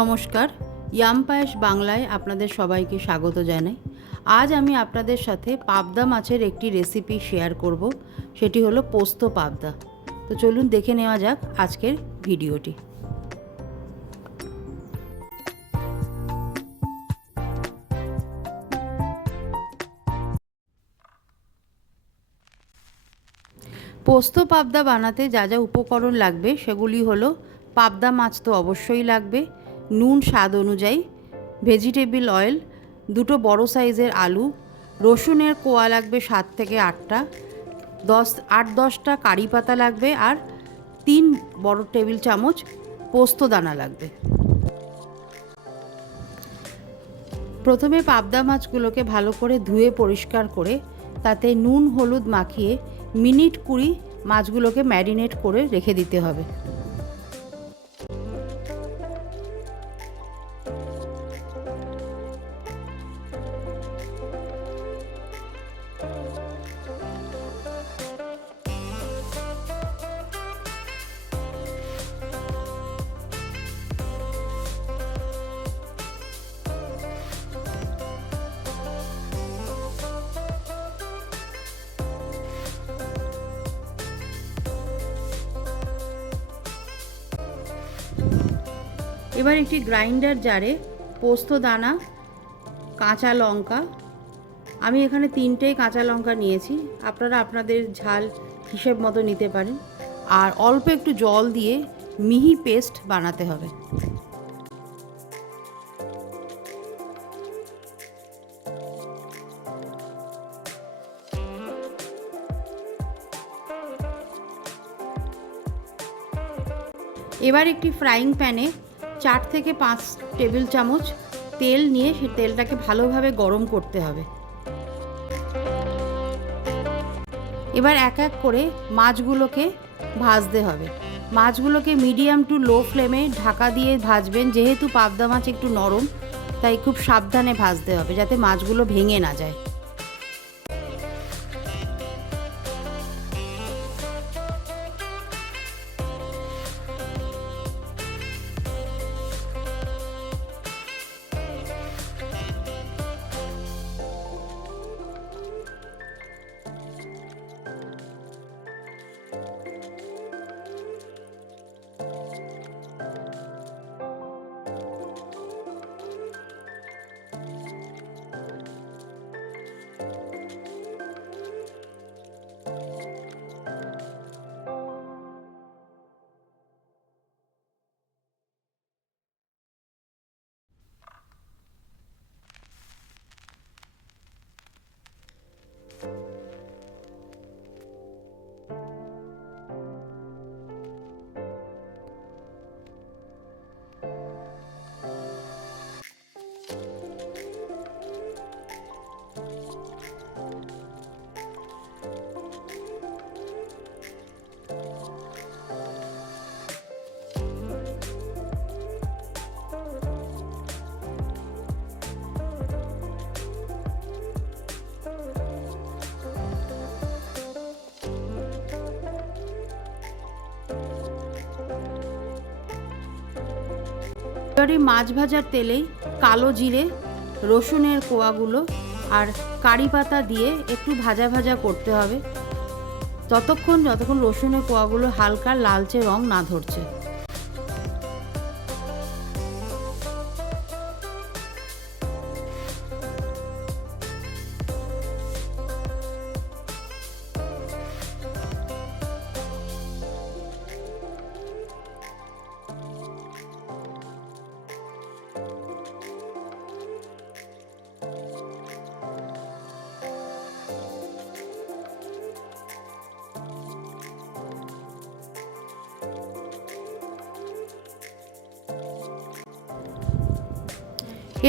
নমস্কার, ইয়াম পায়েস বাংলায় আপনাদের সবাইকে স্বাগত জানাই। আজ আমি আপনাদের সাথে পাবদা মাছের একটি রেসিপি শেয়ার করব, সেটি হলো পোস্ত পাবদা। তো চলুন দেখে নেওয়া যাক আজকের ভিডিওটি। পোস্ত পাবদা বানাতে যা যা উপকরণ লাগবে সেগুলি হলো পাবদা মাছ তো অবশ্যই লাগবে, নুন স্বাদ অনুযায়ী, ভেজিটেবল অয়েল, দুটো বড় সাইজের আলু, রসুনের কোয়া লাগবে 7 থেকে 8টা, 8-10টা কারি পাতা লাগবে, আর 3 বড় টেবিল চামচ পোস্ত দানা লাগবে। প্রথমে পাবদা মাছগুলোকে ভালো করে ধুয়ে পরিষ্কার করে তাতে নুন হলুদ মাখিয়ে মিনিট 20 মাছগুলোকে ম্যারিনেট করে রেখে দিতে হবে। এবার একটি গ্রাইন্ডার জারে পোস্ত দানা, কাঁচা লঙ্কা, আমি এখানে 3টে কাঁচা লঙ্কা নিয়েছি, আপনারা আপনাদের ঝাল হিসেব মতো নিতে পারেন, আর অল্প একটু জল দিয়ে মিহি পেস্ট বানাতে হবে। এবার একটি ফ্রাইং প্যানে 4 থেকে 5 টেবিল চামচ তেল নিয়ে সেই তেলটাকে ভালোভাবে গরম করতে হবে। এবার এক এক করে মাছগুলোকে ভাজতে হবে। মাছগুলোকে মিডিয়াম টু লো ফ্লেমে ঢাকা দিয়ে ভাজবেন, যেহেতু পাবদা মাছ একটু নরম, তাই খুব সাবধানে ভাজতে হবে যাতে মাছগুলো ভেঙে না যায়। এবারে মাছ ভাজার তেলেই কালো জিরে, রসুনের কোয়াগুলো আর কারি পাতা দিয়ে একটু ভাজা ভাজা করতে হবে যতক্ষণ রসুনের কোয়াগুলো হালকা লালচে রং না ধরছে।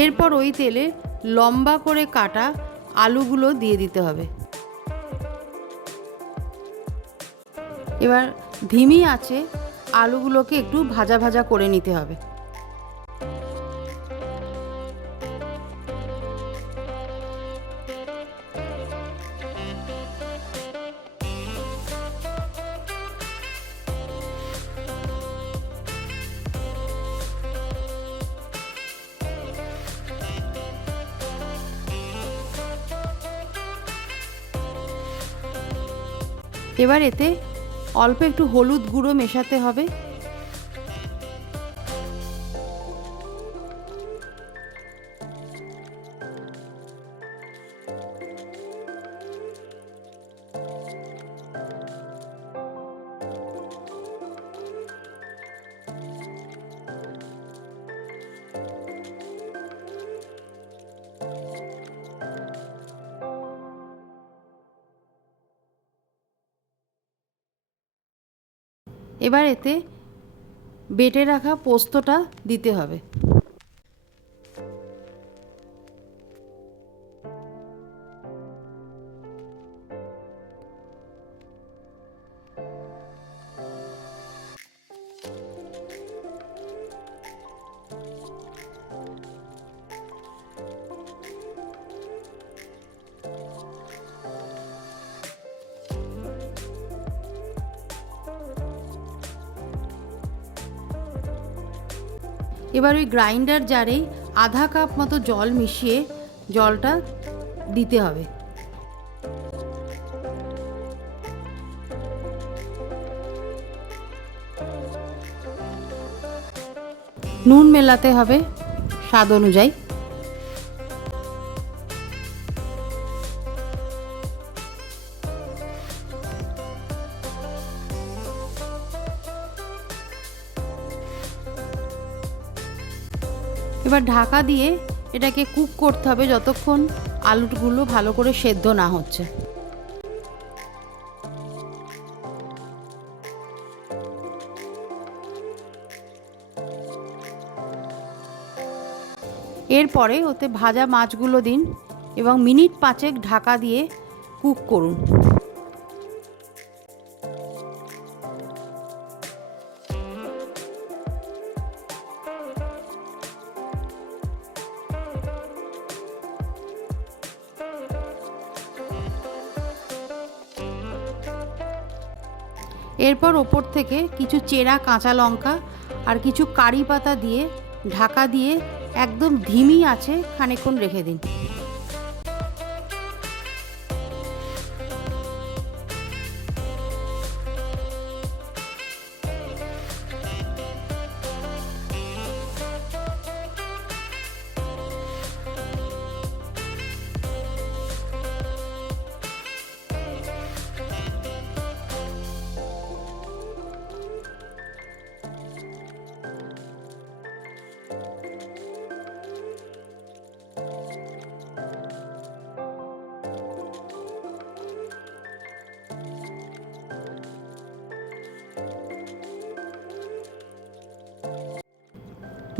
এরপর ওই তেলে লম্বা করে কাটা আলুগুলো দিয়ে দিতে হবে। এবার ধিমি আঁচে আলুগুলোকে একটু ভাজা ভাজা করে নিতে হবে। এবার এতে অল্প একটু হলুদ গুঁড়ো মেশাতে হবে। এবার এতে বেটে রাখা পোস্তটা দিতে হবে। এবার ওই গ্রাইন্ডার জারেই আধা কাপ মতো জল মিশিয়ে জলটা দিতে হবে। নুন মেলাতে হবে স্বাদ অনুযায়ী। এবার ঢাকা দিয়ে এটাকে কুক করতে হবে যতক্ষণ আলুগুলো ভালো করে সেদ্ধ না হচ্ছে। এরপরে ওতে ভাজা মাছগুলো দিন এবং মিনিট 5 ঢাকা দিয়ে কুক করুন। এরপর ওপর থেকে কিছু চেরা কাঁচা লঙ্কা আর কিছু কারি পাতা দিয়ে ঢাকা দিয়ে একদম ধিমি আঁচে খানিকক্ষণ রেখে দিন।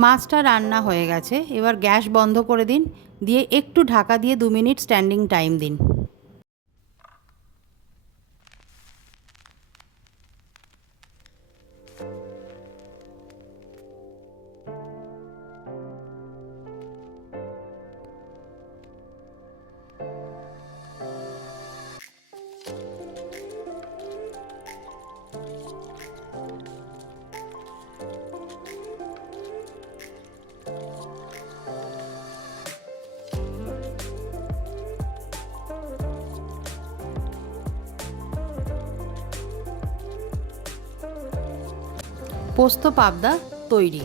মাছটা রান্না হয়ে গেছে। এবার গ্যাস বন্ধ করে দিন, দিয়ে একটু ঢাকা দিয়ে 2 মিনিট স্ট্যান্ডিং টাইম দিন। পোস্ত পাবদা তৈরি।